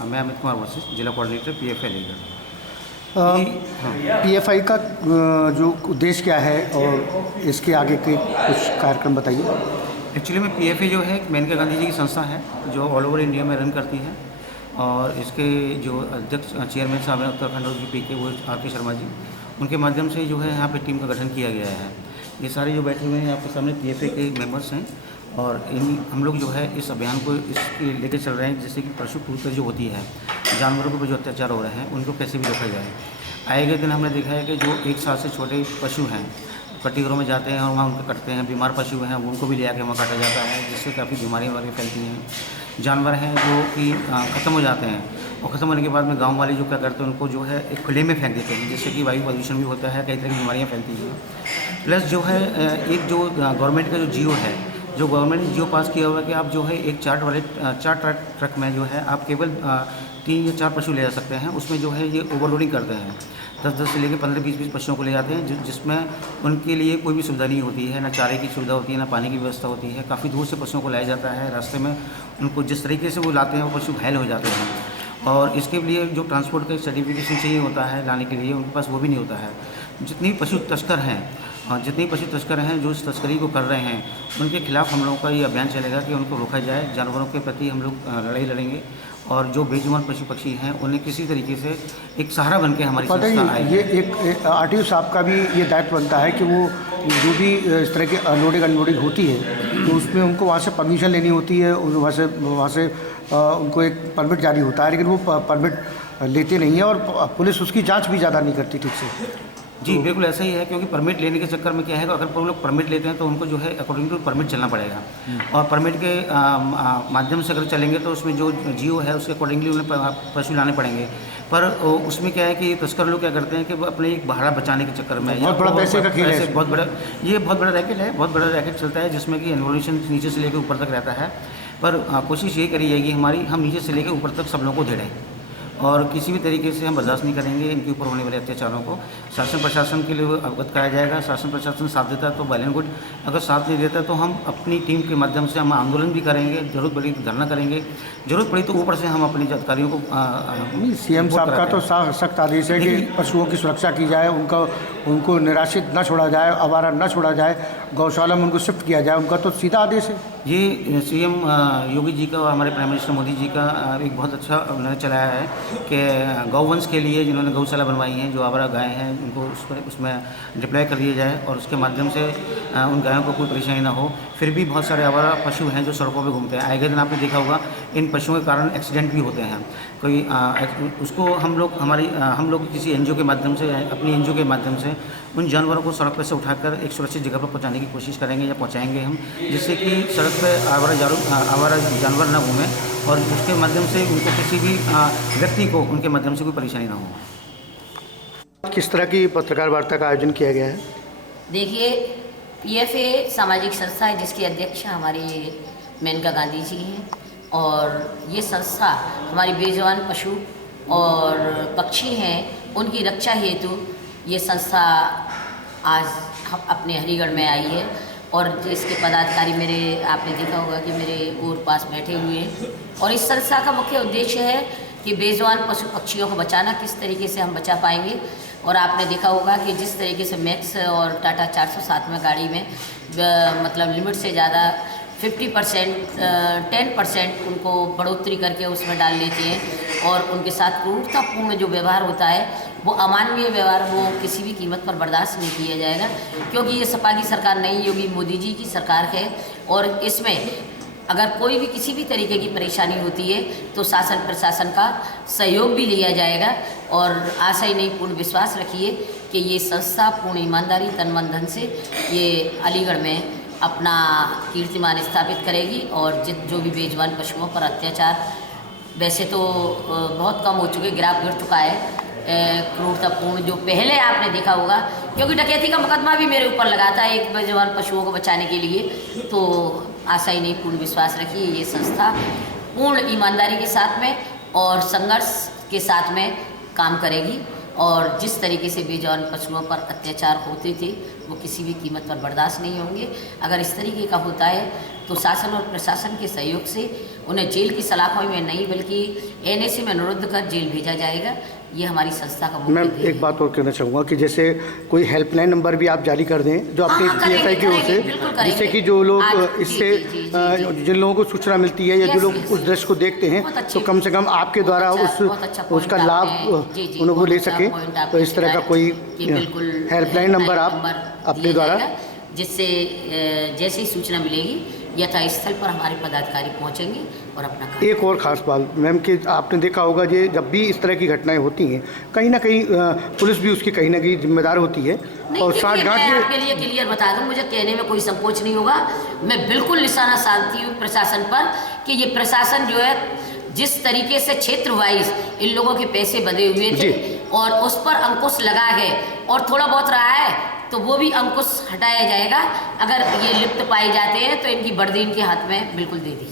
मैं अमित कुमार वशिष्ठ, जिला coordinator PFI leader. PFI का जो उद्देश्य क्या है और इसके आगे के कुछ कार्यक्रम बताइए। एक्चुअली में पीएफआई जो है मेनका गांधी जी की संस्था है जो ऑल ओवर इंडिया में रन करती है, और इसके जो अध्यक्ष चेयरमैन साहब हैं उत्तराखंड और यूपी के, वो आर.के. शर्मा जी, उनके माध्यम से जो है यहाँ पे टीम का गठन किया गया है। ये सारे जो बैठे हुए हैं आपके सामने पीएफआई के मेंबर्स हैं, और हम लोग जो है इस अभियान को इसके लेके चल रहे हैं, जैसे कि पशु क्रूरता जो होती है, जानवरों के ऊपर जो अत्याचार हो रहे हैं उनको कैसे भी रोका जाए। आए गए दिन हमने देखा है कि जो 1 साल से छोटे पशु हैं कटीघरों में जाते हैं और वहाँ उनको कटते हैं, बीमार पशु हैं उनको भी ले आके वहाँ काटा जाता है, जिससे काफ़ी बीमारियाँ वगैरह फैलती हैं। जानवर हैं जो कि ख़त्म हो जाते हैं, और ख़त्म होने के बाद में गांव वाले जो क्या करते हैं उनको जो है एक खुले में फेंक देते हैं, जिससे कि वायु प्रदूषण भी होता है, कई तरह की बीमारियाँ फैलती हैं। प्लस जो है एक जो गवर्नमेंट का जो जियो है, जो गवर्नमेंट ने जियो पास किया हुआ है कि आप जो है एक चार ट्रक में जो है आप केवल 3 या 4 पशु ले जा सकते हैं। उसमें जो है ये ओवरलोडिंग करते हैं, 10-10 से लेकर 15-20 पशुओं को ले जाते हैं, जिसमें उनके लिए कोई भी सुविधा नहीं होती है, ना चारे की सुविधा होती है, ना पानी की व्यवस्था होती है। काफ़ी दूर से पशुओं को लाया जाता है, रास्ते में उनको जिस तरीके से वो लाते हैं वो पशु घायल हो जाते हैं, और इसके लिए जो ट्रांसपोर्ट का सर्टिफिकेशन चाहिए होता है लाने के लिए, उनके पास वो भी नहीं होता है। जितनी पशु तस्कर हैं जो इस तस्करी को कर रहे हैं, उनके खिलाफ हम लोगों का ये अभियान चलेगा कि उनको रोका जाए। जानवरों के प्रति हम लोग लड़ाई लड़ेंगे, और जो बेजुबान पशु पक्षी हैं उन्हें किसी तरीके से एक सहारा बन के हमारी संस्था आई। ये एक आरटीओ साहब का भी ये दायित्व बनता है कि वो जो भी इस तरह की अनलोडिंग अनलोडिंग होती है तो उसमें उनको वहाँ से परमिशन लेनी होती है, वहाँ से उनको एक परमिट जारी होता है, लेकिन वो परमिट लेते नहीं है, और पुलिस उसकी जाँच भी ज़्यादा नहीं करती ठीक से। जी बिल्कुल ऐसा ही है, क्योंकि परमिट लेने के चक्कर में क्या है, अगर वो लोग परमिट लेते हैं तो उनको जो है अकॉर्डिंग टू परमिट चलना पड़ेगा, और परमिट के माध्यम से अगर चलेंगे तो उसमें जो जियो है उसके अकॉर्डिंगली उन्हें पशु लाने पड़ेंगे। पर उसमें क्या है कि तस्कर लोग क्या करते हैं कि अपने एक भाड़ा बचाने के चक्कर में बहुत बड़ा पैसे का खेल है, बहुत बड़ा रैकेट है, बहुत बड़ा रैकेट चलता है, जिसमें कि इन्वॉल्यूशन नीचे से लेकर ऊपर तक रहता है। पर कोशिश यही करी जाएगी हमारी, हम नीचे से लेकर ऊपर तक सब लोगों को दे रहे हैं, और किसी भी तरीके से हम बर्दाश्त नहीं करेंगे इनके ऊपर होने वाले अत्याचारों को। शासन प्रशासन के लिए अवगत कराया जाएगा। शासन प्रशासन साथ देता है तो वेल एंड गुड, अगर साथ नहीं देता तो हम अपनी टीम के माध्यम से हम आंदोलन भी करेंगे, जरूरत पड़ी तो धरना करेंगे, जरूरत पड़ी तो ऊपर से हम अपने अधिकारियों को सीएम साहब का तो सख्त आदेश है कि पशुओं की सुरक्षा की जाए, उनको निराश्रित न छोड़ा जाए, आवारा न छोड़ा जाए, गौशाला में उनको शिफ्ट किया जाए, उनका तो सीधा आदेश है। ये सीएम योगी जी का और हमारे प्राइम मिनिस्टर मोदी जी का एक बहुत अच्छा उन्होंने चलाया है कि गौवंश के लिए जिन्होंने गौशाला बनवाई हैं, जो आवारा गायें हैं उनको उसमें डिप्लॉय कर दिया जाए, और उसके माध्यम से उन गायों को कोई परेशानी ना हो। फिर भी बहुत सारे आवारा पशु हैं जो सड़कों पे घूमते हैं, आए दिन आपने देखा होगा इन पशुओं के कारण एक्सीडेंट भी होते हैं। कोई उसको हम लोग किसी एनजीओ के माध्यम से, अपनी एनजीओ के माध्यम से उन जानवरों को सड़क पर से उठाकर एक सुरक्षित जगह पर पहुंचाने की कोशिश करेंगे या पहुंचाएंगे हम, जिससे कि सड़क पर आवारा जानवर न घूमें, और उसके माध्यम से उनको किसी भी व्यक्ति को उनके माध्यम से कोई परेशानी ना हो। किस तरह की पत्रकार वार्ता का आयोजन किया गया है? देखिए, पीएफआई सामाजिक संस्था है जिसकी अध्यक्ष हमारे मेनका गांधी जी हैं, और ये संस्था हमारी बेजुबान पशु और पक्षी हैं उनकी रक्षा हेतु ये संस्था आज अपने हरिगढ़ में आई है, और इसके पदाधिकारी मेरे आपने देखा होगा कि मेरे और पास बैठे हुए हैं। और इस संस्था का मुख्य उद्देश्य है कि बेजुबान पशु पक्षियों को बचाना, किस तरीके से हम बचा पाएंगे। और आपने देखा होगा कि जिस तरीके से मैक्स और टाटा 407 में गाड़ी में मतलब लिमिट से ज़्यादा 50% 10% उनको बढ़ोतरी करके उसमें डाल लेते हैं और उनके साथ क्रूरतापूर्ण जो व्यवहार होता है, वो अमानवीय व्यवहार, वो किसी भी कीमत पर बर्दाश्त नहीं किया जाएगा, क्योंकि ये सपा की सरकार नहीं, योगी मोदी जी की सरकार है। और इसमें अगर कोई भी किसी भी तरीके की परेशानी होती है तो शासन प्रशासन का सहयोग भी लिया जाएगा। और आशा ही नहीं, पूर्ण विश्वास रखिए कि ये संस्था पूर्ण ईमानदारी तन मन धन से ये अलीगढ़ में अपना कीर्तिमान स्थापित करेगी। और जो भी बेजुबान पशुओं पर अत्याचार, वैसे तो बहुत कम हो चुके, ग्राफ गिर चुका है, क्रूरतापूर्ण जो पहले आपने देखा होगा, क्योंकि डकैती का मुकदमा भी मेरे ऊपर लगा था एक बेजुबान पशुओं को बचाने के लिए। तो आशा ही नहीं, पूर्ण विश्वास रखिए ये संस्था पूर्ण ईमानदारी के साथ में और संघर्ष के साथ में काम करेगी। और जिस तरीके से बेजुबान पशुओं पर अत्याचार होते थे वो किसी भी कीमत पर बर्दाश्त नहीं होंगे। अगर इस तरीके का होता है तो शासन और प्रशासन के सहयोग से उन्हें जेल की सलाखों में नहीं बल्कि एनएसी में अनुरुद्ध कर जेल भेजा जाएगा। ये हमारी संस्था का मैम एक बात और कहना चाहूँगा कि जैसे कोई हेल्पलाइन नंबर भी आप जारी कर दें जो आपके पीएफआई की ओर से, जिससे कि जो लोग इससे जिन लोगों को सूचना मिलती है या जो लोग उस दृश्य को देखते हैं तो कम से कम आपके द्वारा उसका लाभ उनको ले सकें। तो इस तरह का कोई हेल्पलाइन नंबर आप अपने द्वारा, जिससे जैसे ही सूचना मिलेगी यथास्थल पर हमारे पदाधिकारी पहुंचेंगे और अपना काम। एक और ख़ास बात मैम कि आपने देखा होगा कि जब भी इस तरह की घटनाएं होती हैं कहीं ना कहीं पुलिस भी उसकी कहीं ना कहीं जिम्मेदार होती है। और मैं आपके लिए क्लियर बता दूं, मुझे कहने में कोई संकोच नहीं होगा, मैं बिल्कुल निशाना साधती हूँ प्रशासन पर कि ये प्रशासन जो है जिस तरीके से क्षेत्र वाइज इन लोगों के पैसे बंधे हुए थे और उस पर अंकुश लगा है और थोड़ा बहुत रहा है तो वो भी अंकुश हटाया जाएगा। अगर ये लिप्त पाए जाते हैं तो इनकी वर्दी इनके हाथ में बिल्कुल दे दी।